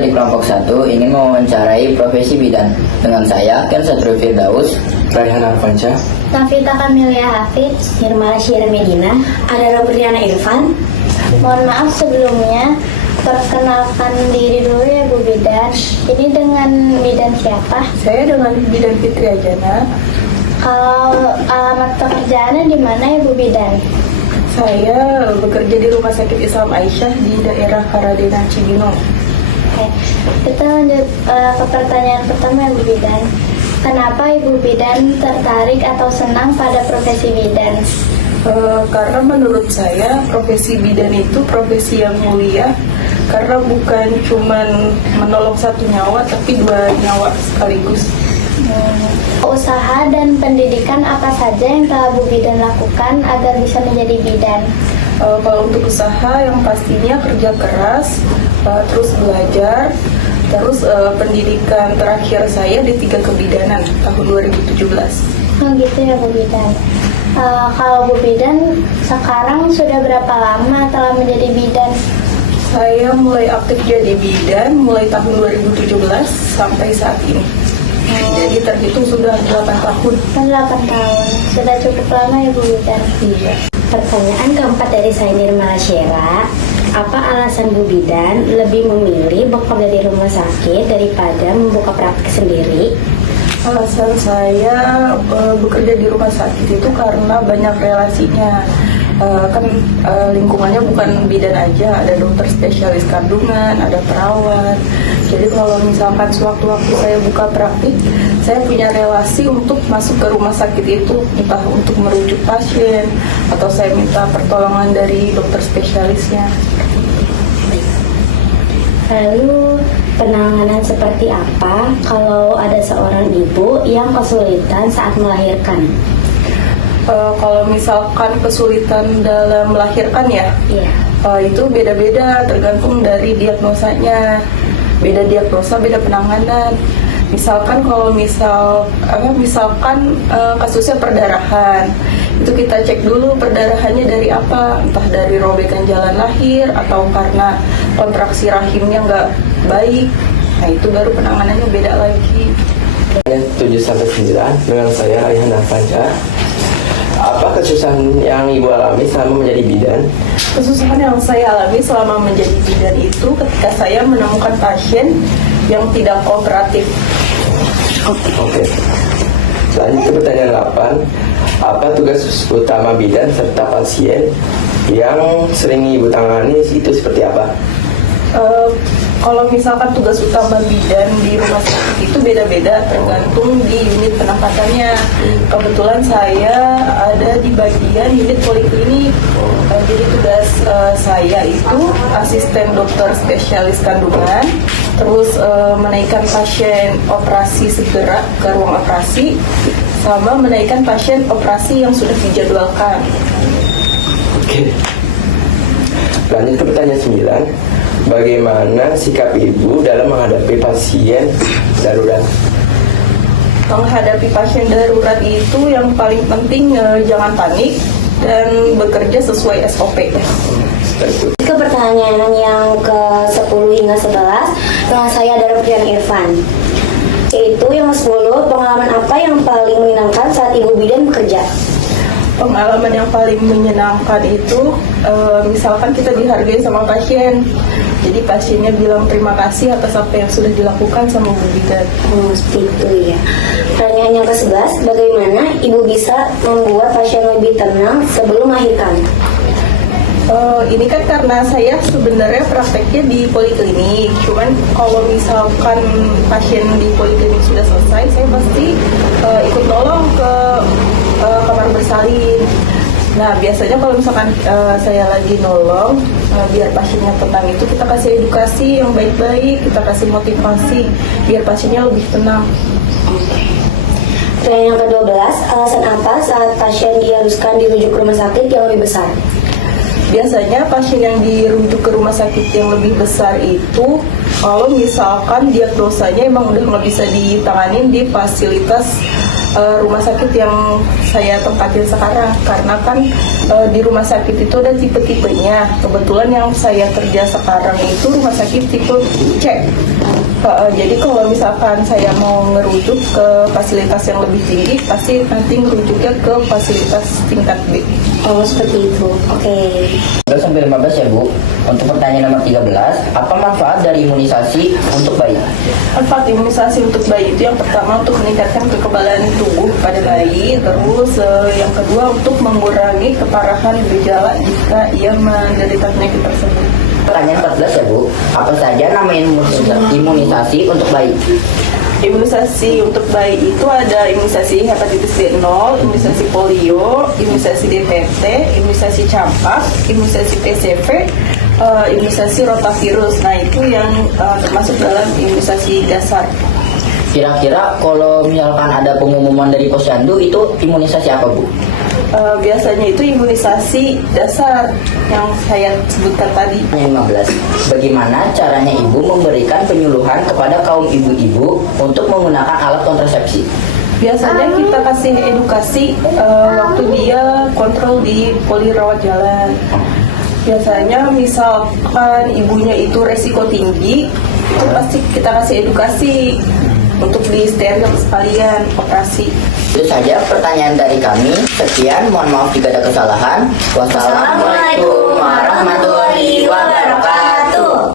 dari kelompok 1 ingin mewawancarai profesi bidan. Dengan saya, Ken Satrio Firdaus, Raihan Arfansyah, Nafita Kamilia Hafid, Nirmala Syira Medina, ada Robriana Irfan. Mohon maaf sebelumnya, perkenalkan diri dulu ya Bu Bidan. Ini dengan bidan siapa? Saya dengan Bidan Fitri Ajana. Kalau alamat pekerjaannya di mana ya Bu Bidan? Saya bekerja di Rumah Sakit Islam Aisyah di daerah Karadena Cibinong. Oke, kita lanjut ke pertanyaan pertama ya Bu Bidan. Kenapa Ibu Bidan tertarik atau senang pada profesi bidan? Karena menurut saya profesi bidan itu profesi yang mulia, karena bukan cuman menolong satu nyawa tapi 2 nyawa sekaligus. Usaha dan pendidikan apa saja yang telah Bu Bidan lakukan agar bisa menjadi bidan? Kalau untuk usaha yang pastinya kerja keras, terus belajar, terus pendidikan terakhir saya di 3 kebidanan tahun 2017. Oh gitu ya Bu Bidan. Kalau Bu Bidan sekarang sudah berapa lama telah menjadi bidan? Saya mulai aktif jadi bidan mulai tahun 2017 sampai saat ini. Jadi terhitung sudah 8 tahun. 8 tahun. Sudah cukup lama ya Bu Bidan. Iya. Pertanyaan keempat dari saya Nirmala Syira, apa alasan Bu Bidan lebih memilih bekerja di rumah sakit daripada membuka praktik sendiri? Alasan saya bekerja di rumah sakit itu karena banyak relasinya. Lingkungannya bukan bidan aja, ada dokter spesialis kandungan, ada perawat. Jadi kalau misalkan sewaktu-waktu saya buka praktik, saya punya relasi untuk masuk ke rumah sakit itu, entah untuk merujuk pasien atau saya minta pertolongan dari dokter spesialisnya. Lalu penanganan seperti apa kalau ada seorang ibu yang kesulitan saat melahirkan? Kalau misalkan kesulitan dalam melahirkan ya, itu beda-beda tergantung dari diagnosanya. Beda diagnosa, beda penanganan. Misalkan kalau misalkan kasusnya perdarahan, itu kita cek dulu perdarahannya dari apa, entah dari robekan jalan lahir atau karena kontraksi rahimnya nggak baik. Nah itu baru penanganannya beda lagi. 7-9 dengan saya Raihan Arfansyah. Apa kesusahan yang Ibu alami selama menjadi bidan? Kesusahan yang saya alami selama menjadi bidan itu ketika saya menemukan pasien yang tidak kooperatif. Oke. Lanjut ke pertanyaan 8. Apa tugas utama bidan serta pasien yang sering Ibu tangani itu seperti apa? Kalau misalkan tugas utama bidan di rumah sakit itu beda-beda tergantung di unit penempatannya. Kebetulan saya ada di bagian unit poliklinik. Jadi tugas saya itu asisten dokter spesialis kandungan, terus menaikkan pasien operasi segera ke ruang operasi, sama menaikkan pasien operasi yang sudah dijadwalkan. Oke. Lanjut ke pertanyaan 9. Bagaimana sikap Ibu dalam menghadapi pasien darurat? Menghadapi pasien darurat itu yang paling penting jangan panik dan bekerja sesuai SOP. Ke pertanyaan yang ke-10 hingga 11, dengan saya ada Robriana Irfan. Yaitu yang ke-10, pengalaman apa yang paling menyenangkan saat Ibu bidan bekerja? Pengalaman yang paling menyenangkan itu misalkan kita dihargai sama pasien. Jadi pasiennya bilang terima kasih atas apa yang sudah dilakukan sama Bu Bidan. Seperti itu ya. Pertanyaan yang ke-11, bagaimana Ibu bisa membuat pasien lebih tenang sebelum melahirkan? Ini kan karena saya sebenarnya prakteknya di poliklinik. Cuman kalau misalkan pasien di poliklinik sudah selesai, saya pasti ikut nolong ke kamar bersalin. Nah biasanya kalau misalkan saya lagi nolong, biar pasiennya tenang itu kita kasih edukasi yang baik-baik, kita kasih motivasi biar pasiennya lebih tenang. Pertanyaan yang ke-12, alasan apa saat pasien diharuskan dirujuk ke rumah sakit yang lebih besar? Biasanya pasien yang dirujuk ke rumah sakit yang lebih besar itu kalau misalkan diagnosanya emang udah nggak bisa ditanganin di fasilitas rumah sakit yang saya tempatin sekarang, karena kan di rumah sakit itu ada tipe-tipenya. Kebetulan yang saya kerja sekarang itu rumah sakit tipe C. Jadi kalau misalkan saya mau ngerujuk ke fasilitas yang lebih tinggi, pasti nanti ngerujuknya ke fasilitas tingkat B. Oh, seperti itu. Oke. 12 sampai 15 ya Bu. Untuk pertanyaan nomor 13, apa manfaat dari imunisasi untuk bayi? Manfaat imunisasi untuk bayi itu yang pertama untuk meningkatkan kekebalan tubuh pada bayi, terus yang kedua untuk mengurangi keparahan gejala jika ia menderita penyakit tersebut. Pertanyaan 14 ya Bu, apa saja nama imunisasi untuk bayi? Imunisasi untuk bayi itu ada imunisasi hepatitis B0, imunisasi polio, imunisasi DPT, imunisasi campak, imunisasi PCV, imunisasi rotavirus. Nah, itu yang termasuk dalam imunisasi dasar. Kira-kira kalau misalkan ada pengumuman dari Posyandu itu imunisasi apa Bu? Biasanya itu imunisasi dasar yang saya sebutkan tadi. Pertanyaan 15, bagaimana caranya ibu memberikan penyuluhan kepada kaum ibu-ibu untuk menggunakan alat kontrasepsi? Biasanya kita kasih edukasi waktu dia kontrol di poli rawat jalan. Biasanya misalkan ibunya itu resiko tinggi, itu pasti kita kasih edukasi untuk di steril sekalian operasi. Itu saja pertanyaan dari kami. Sekian, mohon maaf jika ada kesalahan. Wassalamualaikum warahmatullahi wabarakatuh.